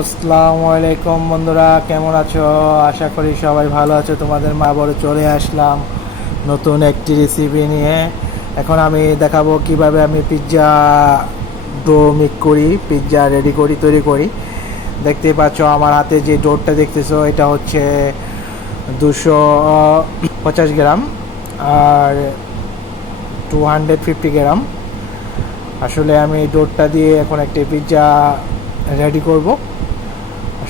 আসসালামু আলাইকুম বন্ধুরা, কেমন আছো? আশা করি সবাই ভালো আছো। তোমাদের মা বড় চলে আসলাম নতুন একটি রেসিপি নিয়ে। এখন আমি দেখাবো কীভাবে আমি পিৎজা ডো মেক করি পিৎজা রেডি করি, তৈরি করি। দেখতেই পাচ্ছ আমার হাতে যে ডোরটা দেখতেছো, এটা হচ্ছে দুশো পঞ্চাশ গ্রাম আর টু হান্ড্রেড ফিফটি গ্রাম। আসলে আমি ডোরটা দিয়ে এখন একটি পিৎজা রেডি করব।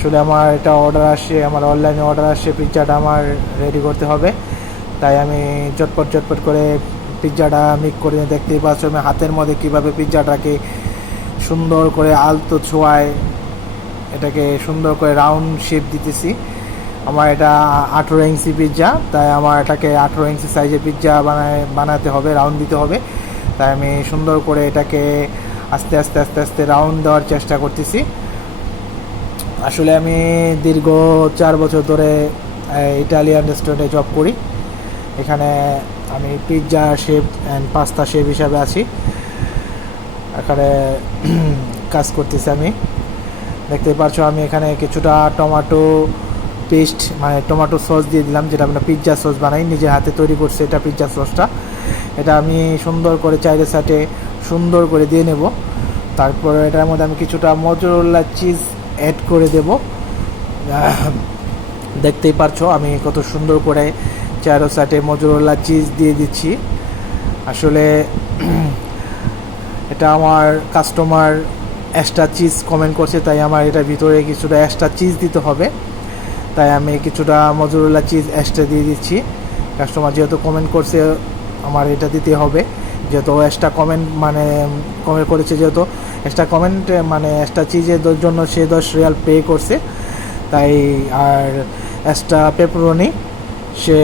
আসলে আমার এটা অর্ডার আসছে আমার অনলাইনে অর্ডার আসছে পিৎজাটা আমার রেডি করতে হবে। তাই আমি চটপট চটপট করে পিৎজাটা মিক করে নিয়ে দেখতেই পাচ্ছ, আমি হাতের মধ্যে কীভাবে পিৎজাটাকে সুন্দর করে আলতো ছোঁয়ায় এটাকে সুন্দর করে রাউন্ড শেপ দিতেছি। আমার এটা আঠেরো ইঞ্চি পিৎজা তাই আমার এটাকে আঠেরো ইঞ্চি সাইজের পিৎজা বানায়, বানাতে হবে রাউন্ড দিতে হবে। তাই আমি সুন্দর করে এটাকে আস্তে আস্তে আস্তে আস্তে রাউন্ড দেওয়ার চেষ্টা করতেছি। আসলে আমি দীর্ঘ চার বছর ধরে ইটালিয়ান রেস্টুরেন্টে জব করি। এখানে আমি pizza chef and pasta chef হিসাবে আছি। এখানে কাজ করতেছি আমি। দেখতে পাচ্ছ আমি এখানে কিছুটা টমাটো পেস্ট মানে টমাটো সস দিয়ে দিলাম, যেটা আমরা পিৎজা সস বানাই। নিজের হাতে তৈরি করছে এটা পিৎজা সসটা এটা আমি সুন্দর করে চাইলে সাইডে সুন্দর করে দিয়ে নেব। তারপর এটার মধ্যে আমি কিছুটা মজরোল্লা চিজ অ্যাড করে দেব। দেখতেই পারছ, আমি কত সুন্দর করে চারো সাইডে মজরোল্লা চিজ দিয়ে দিচ্ছি। আসলে এটা আমার কাস্টমার এক্সট্রা চিজ কমেন্ট করছে, তাই আমার এটার ভিতরে কিছুটা এক্সট্রা চিজ দিতে হবে। তাই আমি কিছুটা মজুরুল্লাহ চিজ এক্সট্রা দিয়ে দিচ্ছি। কাস্টমার যেহেতু কমেন্ট করছে, আমার এটা দিতে হবে। যেহেতু এক্সট্রা কমেন্ট মানে কমেন্ট করেছে যেহেতু এক্সট্রা কমেন্ট মানে এক্সট্রা চিজের জন্য সে দশ রিয়াল পে করছে। তাই আর এক্সট্রা পেপারনি সে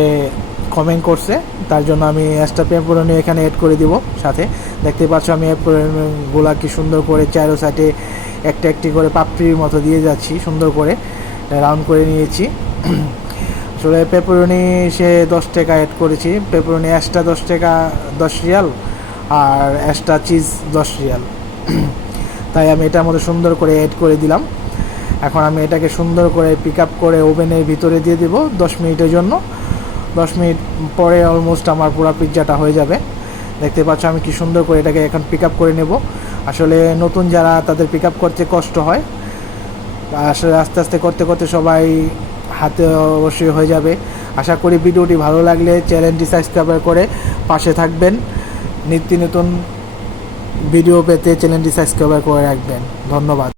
কমেন্ট করছে। তার জন্য আমি এক্সট্রা পেপারনি এখানে অ্যাড করে দিব সাথে। দেখতে পাচ্ছ আমি গুলা কি সুন্দর করে চারো সাইডে একটা একটি করে পাপড়ির মতো দিয়ে যাচ্ছি, সুন্দর করে রাউন্ড করে নিয়েছি। আসলে পেপারনি সে দশ টাকা অ্যাড করেছি। পেপারনি এক্সট্রা দশ টাকা, দশ রিয়াল আর এক্সট্রা চিজ দশ রিয়াল। তাই আমি এটার মধ্যে সুন্দর করে অ্যাড করে দিলাম। এখন আমি এটাকে সুন্দর করে পিক আপ করে ওভেনের ভিতরে দিয়ে দেবো দশ মিনিটের জন্য। দশ মিনিট পরে অলমোস্ট আমার পুরো পিৎজাটা হয়ে যাবে। দেখতে পাচ্ছ আমি কি সুন্দর করে এটাকে এখন পিক আপ করে নেব। আসলে নতুন যারা তাদের পিক আপ করতে কষ্ট হয়, আসলে আস্তে আস্তে করতে করতে সবাই হাতে অবশ্যই হয়ে যাবে। আশা করি ভিডিওটি ভালো লাগলে চ্যানেলটি সাবস্ক্রাইব করে পাশে থাকবেন। নিত্য নতুন ভিডিও পেতে চ্যানেলটি সাবস্ক্রাইব করে রাখবেন ধন্যবাদ।